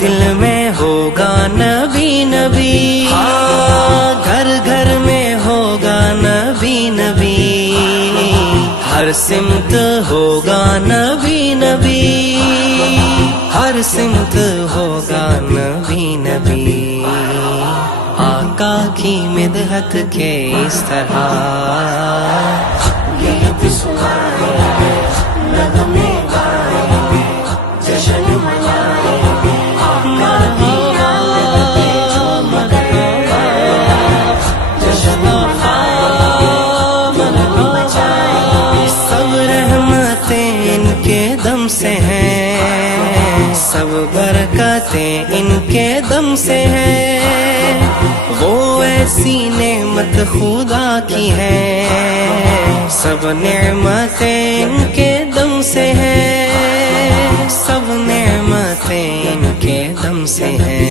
دل میں ہوگا نبی نبی، گھر گھر میں ہوگا نبی نبی، ہر سمت ہوگا نبی نبی، ہر سمت ہوگا نبی نبی۔ آقا کی مدحت کے اس طرح گیت سنائیں گے، نغمے گائیں گے، جشن منائیں گے، آقا کی آمد پہ جھوم کر جشن منائیں گے، دھوم مچائیں گے۔ سب رحمتیں ان کے دم سے ہیں، سب برکتیں ان کے دم سے ہیں، وہ ایسی نعمت خدا کی ہے، سب نعمتیں ان کے دم سے ہیں، سب نعمتیں ان کے دم سے ہیں۔